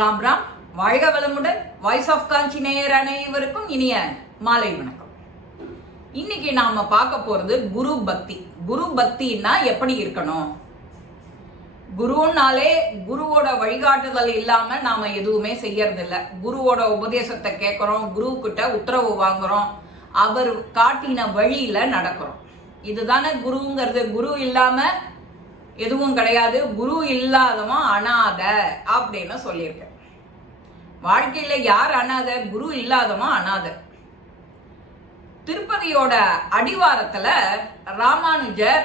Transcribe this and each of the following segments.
ராம் ராம். வாழ்க வளமுடன். Voice of காஞ்சி நேயர் அனைவருக்கும் இனிய மாலை வணக்கம். இன்னைக்கு நாம பார்க்க போறது குரு பக்தி. குரு பக்தின்னா எப்படி இருக்கணும்? குருன்னாலே குருவோட வழிகாட்டுதல் இல்லாம நாம எதுவுமே செய்யறது குருவோட உபதேசத்தை கேட்கறோம் குரு கிட்ட உத்தரவு வாங்குறோம் அவர் காட்டின வழியில நடக்கிறோம். இதுதானே குருங்கிறது. குரு இல்லாம எதுவும் கிடையாது. குரு இல்லாதவன் அனாத அப்படின்னு சொல்லியிருக்கேன் வாழ்க்கையில் யார் அனாத குரு இல்லாதவன் அனாத திருப்பதியோட அடிவாரத்தில் ராமானுஜர்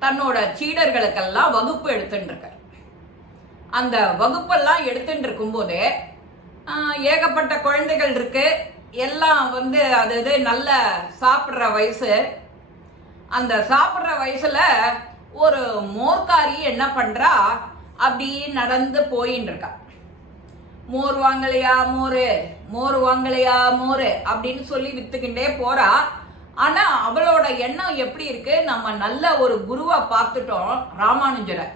தன்னோட சீடர்களுக்கெல்லாம் வகுப்பு எடுத்துட்டுருக்கார் அந்த வகுப்பெல்லாம் எடுத்துட்டு இருக்கும்போதே ஏகப்பட்ட குழந்தைகள் இருக்கு. எல்லாம் வந்து அது இது நல்ல சாப்பிட்ற வயசு. அந்த சாப்பிட்ற வயசில் ஒரு மோர்காரி என்ன பண்ணுறா அப்படி நடந்து போயின்னு இருக்கா மோர் வாங்கலையா மோரு? மோர் வாங்கலையா மோரு? அப்படின்னு சொல்லி வித்துக்கிட்டே போறா. ஆனா அவளோட எண்ணம் எப்படி இருக்கு? நம்ம நல்ல ஒரு குருவை பார்த்துட்டோம் ராமானுஜரை.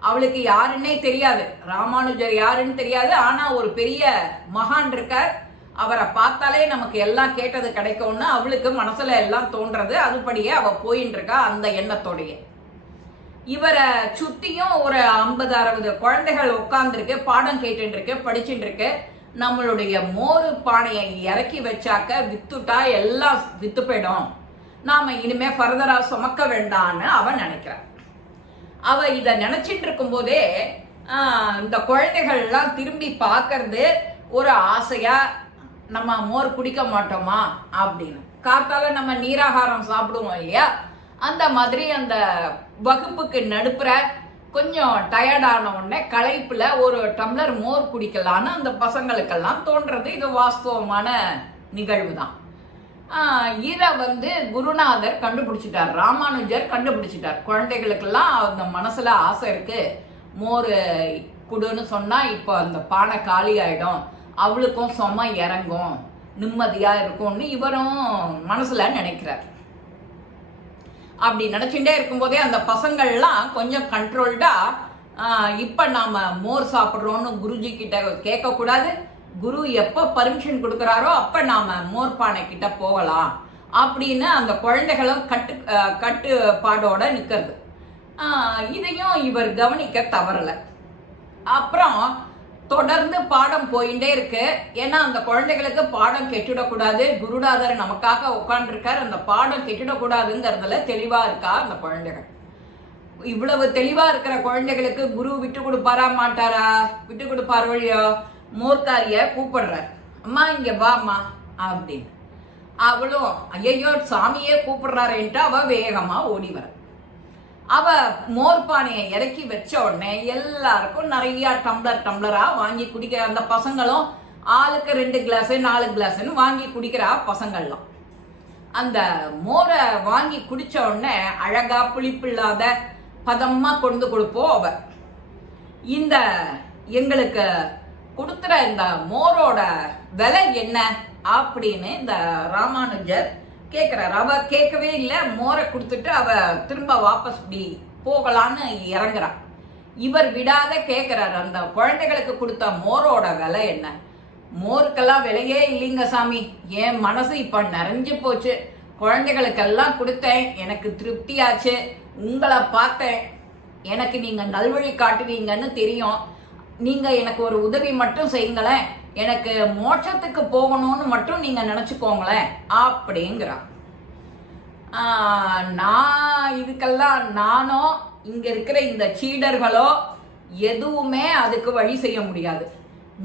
அவளுக்கு யாருன்னே தெரியாது. ராமானுஜர் யாருன்னு தெரியாது. ஆனா ஒரு பெரிய மகான் இருக்கார். அவரை பார்த்தாலே நமக்கு எல்லாம் கேட்டது கிடைக்கும்னு அவளுக்கு மனசுல எல்லாம் தோன்றது. அதுபடியே அவ போயின்னு இருக்கா அந்த எண்ணத்தோடைய. இவரை சுற்றியும் ஒரு ஐம்பது அறுபது குழந்தைகள் உட்காந்துருக்கு பாடம் கேட்டுருக்கு படிச்சுட்டுருக்கு நம்மளுடைய மோர் பானையை இறக்கி வச்சாக்க வித்துட்டா எல்லாம் வித்து போயிடும். நாம இனிமே ஃபர்தராக சுமக்க வேண்டான்னு அவன் நினைக்கிறான். அவ இதை நினைச்சிட்டு இருக்கும்போதே இந்த குழந்தைகள்லாம் திரும்பி பார்க்கறது ஒரு ஆசையாக நம்ம மோர் குடிக்க மாட்டோமா அப்படின்னு. காத்தால நம்ம நீராகாரம் சாப்பிடுவோம் இல்லையா? அந்த மாதிரி அந்த வகுப்புக்கு நடுப்புற கொஞ்சம் டயர்டான உடனே களைப்பில் ஒரு டம்ளர் மோர் குடிக்கலான்னு அந்த பசங்களுக்கெல்லாம் தோன்றது. இது வாஸ்தவமான நிகழ்வு தான் இதை வந்து குருநாதர் கண்டுபிடிச்சிட்டார் ராமானுஜர் கண்டுபிடிச்சிட்டார். குழந்தைகளுக்கெல்லாம் அந்த மனசில் ஆசை இருக்கு. மோர் குடுன்னு சொன்னால் இப்போ அந்த பானை காலி ஆகிடும் அவளுக்கும் சும இறங்கும். நிம்மதியாக இருக்கும்னு இவரும் மனசில் நினைக்கிறார். அப்படி நினைச்சுட்டே இருக்கும்போதே அந்த பசங்கள்லாம் கொஞ்சம் கண்ட்ரோல்டா இப்ப நாம மோர் சாப்பிட்றோன்னு குருஜி கிட்ட கேட்க கூடாது குரு எப்ப பர்மிஷன் கொடுக்கறாரோ அப்ப நாம மோர் பானை கிட்ட போகலாம் அப்படின்னு அந்த குழந்தைகளும் கட்டு கட்டுப்பாடோட நிக்கிறது. இதையும் இவர் கவனிக்க தவறல. அப்புறம் தொடர்ந்து பாடம் போயிட்டே இருக்கு. ஏன்னா அந்த குழந்தைகளுக்கு பாடம் கெட்டிடக்கூடாது. குருநாதர் நமக்காக உட்காந்துருக்கார் அந்த பாடம் கெட்டிடக்கூடாதுங்கிறதுல தெளிவா இருக்கா அந்த குழந்தைகள்? இவ்வளவு தெளிவா இருக்கிற குழந்தைகளுக்கு குரு விட்டு கொடுப்பாரா மாட்டாரா? விட்டு கொடுப்பாரோ இல்லையோ? மூர்த்தாரிய கூப்பிடுறார். அம்மா இங்க வாமா அப்படின்னு. அவளும் ஐயோ சாமியே கூப்பிடுறாரேன்ட்டு அவ வேகமா ஓடி வர அவ மோர் பானையை இறக்கி வச்ச உடனே எல்லாருக்கும் நிறைய டம்ளர் டம்ளரா வாங்கி குடிக்கிற அந்த பசங்களும் ஆளுக்கு ரெண்டு கிளாஸ் நாலு கிளாஸ்ன்னு வாங்கி குடிக்கிறா பசங்கள்லாம். அந்த மோரை வாங்கி குடிச்ச உடனே அழகா புளிப்பில்லாத பதமா கொண்டு கொடுப்போம் அவ. இந்த எங்களுக்கு கொடுத்துற இந்த மோரோட விலை என்ன? அப்படின்னு இந்த ராமானுஜர் கேட்குறாரு அவ கேட்கவே இல்லை. மோரை கொடுத்துட்டு அவ திரும்ப வாபஸ் இப்படி போகலான்னு இறங்குறா. இவர் விடாத கேட்குறாரு அந்த குழந்தைகளுக்கு கொடுத்த மோரோட விலை என்ன? மோருக்கெல்லாம் விலையே இல்லைங்க சாமி. என் மனசு இப்போ நிறைஞ்சு போச்சு. குழந்தைகளுக்கெல்லாம் கொடுத்தேன். எனக்கு திருப்தியாச்சு. உங்களை பார்த்தேன். எனக்கு நீங்கள் நல்வழி காட்டுவீங்கன்னு தெரியும். நீங்க எனக்கு ஒரு உதவி மட்டும் செய்யுங்களேன். எனக்கு மோட்சத்துக்கு போகணும்னு மட்டும் நீங்க நினைச்சுக்கோங்களேன் அப்படிங்கிறா நான் இதுக்கெல்லாம் நானோ இங்க இருக்கிற இந்த சீடர்களோ எதுவுமே அதுக்கு வழி செய்ய முடியாது.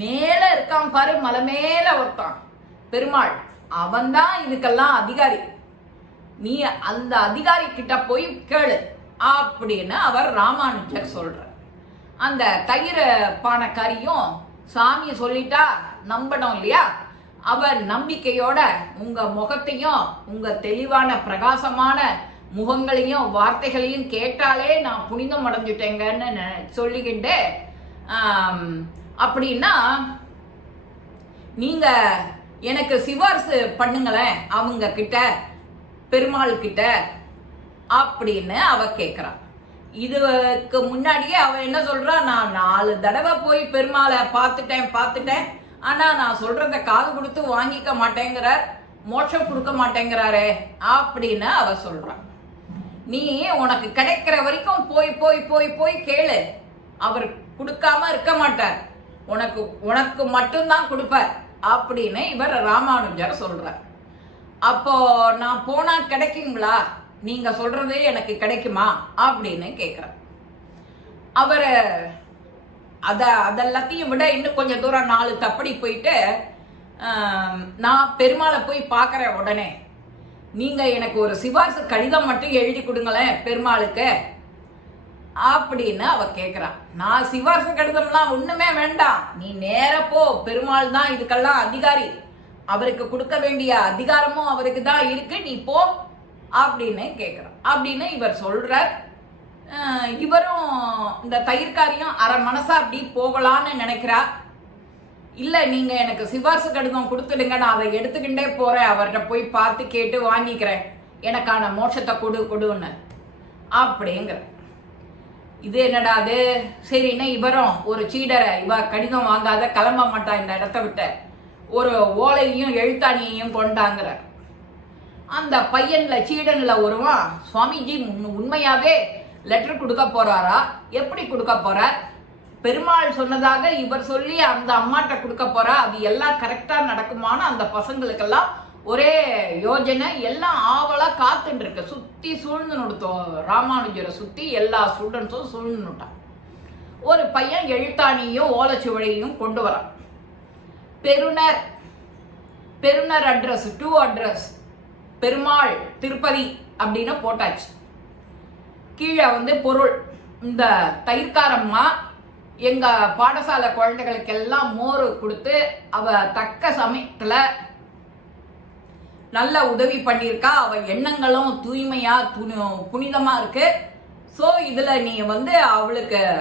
மேல இருக்கான் பாரு மலை மேல ஒருத்தான். பெருமாள் அவன்தான் இதுக்கெல்லாம் அதிகாரி. நீ அந்த அதிகாரி கிட்ட போய் கேளு அப்படின்னு அவர் ராமானுஜர் சொல்ற அந்த தயிர் பானைக்காரியும் சாமியை சொல்லிட்டா நம்பணும் இல்லையா? அவர் நம்பிக்கையோட உங்க முகத்தையும் உங்க தெளிவான பிரகாசமான முகங்களையும் வார்த்தைகளையும் கேட்டாலே நான் புனிதம் அடைஞ்சிட்டேங்கன்னு நெ- சொல்லிக்கிட்டு அப்படின்னா நீங்க எனக்கு சிபாரிசு பண்ணுங்களேன் அவங்க கிட்ட பெருமாள் கிட்ட அப்படின்னு அவ கேட்குறான் இதுக்கு முன்னாடியே அவன் என்ன சொல்றான்? நான் நாலு தடவை போய் பெருமாளை பார்த்துட்டேன் பார்த்துட்டேன். ஆனா நான் சொல்றத காது கொடுத்து வாங்கிக்க மாட்டேங்கிறார் மோட்சம் கொடுக்க மாட்டேங்கிறாரே அப்படின்னு அவ சொல்றான். நீ உனக்கு கிடைக்கிற வரைக்கும் போய் போய் போய் போய் கேளு. அவர் கொடுக்காம இருக்க மாட்டார். உனக்கு உனக்கு மட்டும்தான் கொடுப்பார் அப்படின்னு இவர் ராமானுஜர் சொல்றார். அப்போ நான் போனா கிடைக்குங்களா? நீங்க சொல்றது எனக்கு கிடைக்குமா? அப்படின்னு கேக்குறார். அவர் அத அதெல்லாத்தையும் விட இன்னும் கொஞ்சம் தூரம் நாலு தப்படி போயிட்டு நான் பெருமாளை போய் பார்க்குற உடனே. நீங்க எனக்கு ஒரு சிபாரிசு கடிதம் மட்டும் எழுதி கொடுங்களேன் பெருமாளுக்கு அப்படின்னு அவ கேட்குறான் நான் சிபாரிசு கடிதம்லாம் ஒண்ணுமே வேண்டாம். நீ நேர போ பெருமாள் தான் இதுக்கெல்லாம் அதிகாரி. அவருக்கு கொடுக்க வேண்டிய அதிகாரமும் அவருக்கு தான் இருக்கு. நீ போ அப்படின்னு கேட்குறான் அப்படின்னு இவர் சொல்கிறார் இவரும் இந்த தயிர்காரியும் அரை மனசா அப்படி போகலான்னு நினைக்கிறா இல்லை நீங்கள் எனக்கு சிபாரிசு கடிதம் கொடுத்துடுங்க நான் அதை எடுத்துக்கிட்டே போகிறேன் அவர்கிட்ட போய் பார்த்து கேட்டு வாங்கிக்கிறேன். எனக்கான மோட்சத்தை கொடு கொடுன்னு. அப்படிங்கிற. இது என்னடா அது? சரின்னா இவரும் ஒரு சீடரை இவ கடிதம் வாங்காத கிளம்ப மாட்டா இந்த இடத்த விட்ட. ஒரு ஓலையையும் எழுத்தாணியையும் கொண்டாங்கிறார். அந்த பையன்ல சீடன்ல ஒருவன் சுவாமிஜி உண்- உண்மையாவே லெட்டர் கொடுக்க போறாரா? எப்படி கொடுக்க போறார் பெருமாள் சொன்னதாக இவர் சொல்லி அந்த அம்மாட்ட கொடுக்க போறா? அது எல்லாம் கரெக்டா நடக்குமான்னு அந்த பசங்களுக்கெல்லாம் ஒரே யோஜனை. எல்லாம் ஆவலா காத்துட்டு இருக்கு சுத்தி சூழ்ந்து நுடுத்தோம் ராமானுஜரை சுத்தி எல்லா ஸ்டூடெண்ட்ஸும் சூழ்ந்து நுட்டான் ஒரு பையன் எழுத்தாணியும் ஓலச்சுவடியும் கொண்டு வரான். பெருனர் பெருனர் address to address Perumal Tirupati அப்படின்னு போட்டாச்சு. கீழே வந்து பொருள் இந்த தயிர்காரம்மா எங்க பாடசாலை குழந்தைகளுக்கெல்லாம் மோர் கொடுத்து அவ தக்க சமயத்துல நல்ல உதவி பண்ணியிருக்கா. அவ எண்ணங்களும் தூய்மையா துணி- புனிதமா இருக்கு. ஸோ இதுல நீ வந்து அவளுக்கு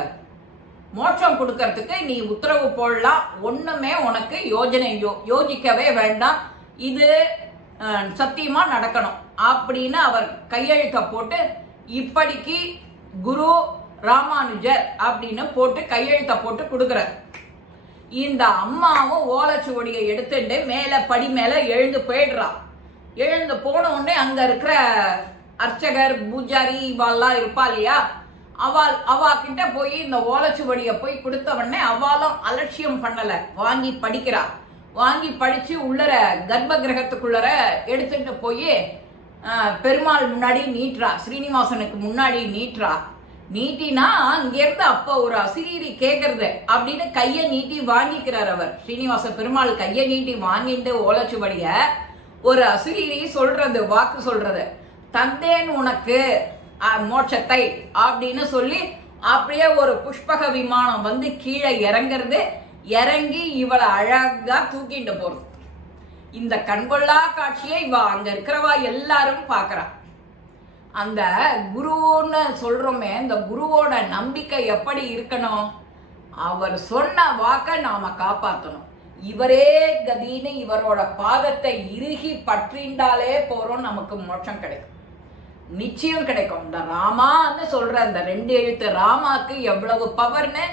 மோட்சம் கொடுக்கறதுக்கு நீ உத்தரவு போடலாம். ஒண்ணுமே உனக்கு யோஜனை யோ யோசிக்கவே வேண்டாம். இது சத்தியமாக நடக்கணும் அப்படின்னு அவர் கையெழுத்த போட்டு இப்படிக்கு குரு ராமானுஜர் அப்படின்னு போட்டு கையெழுத்த போட்டு கொடுக்குறார். இந்த அம்மாவும் ஓலைச்சுவடியை எடுத்துட்டு மேலே படி மேலே எழுந்து போயிடுறான் எழுந்து போன உடனே அங்கே இருக்கிற அர்ச்சகர் பூஜாரி இவாள்லாம் இருப்பா இல்லையா? அவள் அவா கிட்ட போய் இந்த ஓலைச்சுவடியை போய் கொடுத்த உடனே அவளும் அலட்சியம் பண்ணலை வாங்கி படிக்கிறா. வாங்கி படிச்சு உள்ளர கர்ப்ப கிரகத்துக்குள்ளர எடுத்துட்டு போய் பெருமாள் முன்னாடி நீட்டுறா. ஸ்ரீனிவாசனுக்கு முன்னாடி நீட்டுறா. நீட்டினா அங்கிருந்து அப்ப ஒரு அசிரீரி கேக்குறது அப்படின்னு கையை நீட்டி வாங்கிக்கிறார் அவர். ஸ்ரீனிவாச பெருமாள் கையை நீட்டி வாங்கிட்டு ஓலைச்சுவடிய ஒரு அசிரீரி சொல்றது வாக்கு சொல்றது. தந்தேன் உனக்கு மோட்சத்தை அப்படின்னு சொல்லி அப்படியே ஒரு புஷ்பக விமானம் வந்து கீழே இறங்குறது. இறங்கி இவளை அழகா தூக்கிட்டு போறது. இந்த கண்கொள்ளா காட்சியை இவ அங்க இருக்கிறவா எல்லாரும் பார்க்கறா. அந்த குருன்னு சொல்றோமே இந்த குருவோட நம்பிக்கை எப்படி இருக்கணும்? அவர் சொன்ன வாக்க நாம காப்பாற்றணும் இவரே கதின்னு இவரோட பாதத்தை இறுகி பற்றிண்டாலே போறோம் நமக்கு மோட்சம் கிடைக்கும். நிச்சயம் கிடைக்கும். இந்த ராமான்னு சொல்ற அந்த ரெண்டு எழுத்து ராமாக்கு எவ்வளவு பவர்னு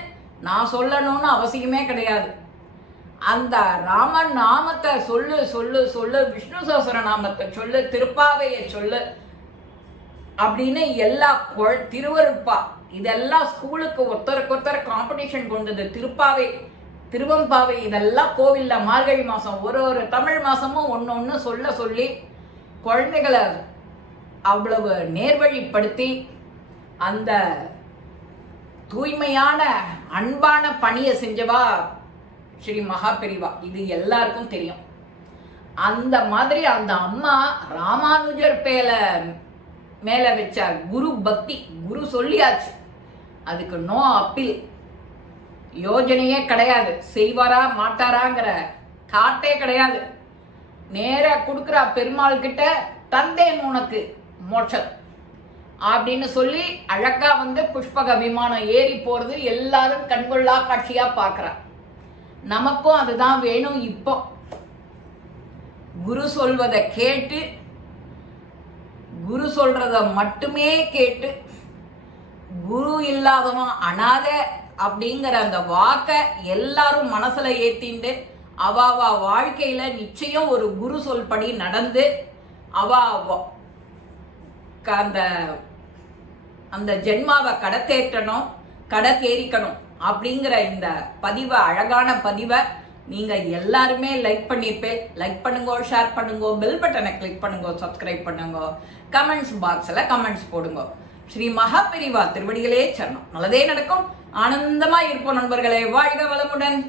நான் சொல்லணும்னு அவசியமே கிடையாது. அந்த ராமன் நாமத்தை சொல்லு சொல்லு சொல்லு விஷ்ணு சோசர நாமத்தை சொல்லு திருப்பாவையை சொல்லு அப்படின்னு எல்லா கொ- திருவருட்பா இதெல்லாம் ஸ்கூலுக்கு ஒருத்தருக்கு ஒருத்தர் காம்படிஷன் கொண்டது. திருப்பாவை திருவம்பாவை இதெல்லாம் கோவில்ல மார்கழி மாதம் ஒரு ஒரு தமிழ் மாதமும் ஒன்று ஒன்று சொல்ல சொல்லி குழந்தைகளை அவ்வளவு நேர்வழிப்படுத்தி அந்த தூய்மையான அன்பான பணியை செஞ்சவா ஸ்ரீ மகாபெரிவா? இது எல்லாருக்கும் தெரியும். அந்த மாதிரி அந்த அம்மா ராமானுஜர் பேல மேல வச்ச குரு பக்தி குரு சொல்லியாச்சு. அதுக்கு நோ அப்பீல். யோஜனையே கிடையாது. செய்வாரா மாட்டாராங்கிற தாட்டே கிடையாது. நேராக கொடுக்குறா பெருமாள் கிட்ட தந்தேன் உனக்கு மோட்சம். அப்படின்னு சொல்லி அழகா வந்து புஷ்பக விமானம் ஏறி போறது எல்லாரும் கண்கொள்ளா காட்சியா பார்க்கறா. நமக்கும் அதுதான் வேணும் இப்போ. குரு சொல்வதை கேட்டு குரு சொல்றத மட்டுமே கேட்டு குரு இல்லாதவன் அனாதை அப்படிங்கிற அந்த வாக்கை எல்லாரும் மனசுல ஏத்திண்டு அவாவா வாழ்க்கையில நிச்சயம் ஒரு குரு சொல்படி நடந்து அவா க- அந்த அந்த ஜென்மாவை கடத்தேற்றணும் கடத்தேரிக்கணும் அப்படிங்கிற இந்த பதிவை அழகான பதிவை நீங்க எல்லாருமே லைக் பண்ணிருப்பேன். லைக் பண்ணுங்க ஷேர் பண்ணுங்க பெல் பட்டனை கிளிக் பண்ணுங்க சப்ஸ்கிரைப் பண்ணுங்க கமெண்ட்ஸ் பாக்ஸ்ல கமெண்ட்ஸ் போடுங்க. ஸ்ரீ மகாபெரிவா திருவடிகளே சரணம். நல்லதே நடக்கும். ஆனந்தமா இருப்போம் நண்பர்களே. வாழ்க வளமுடன்.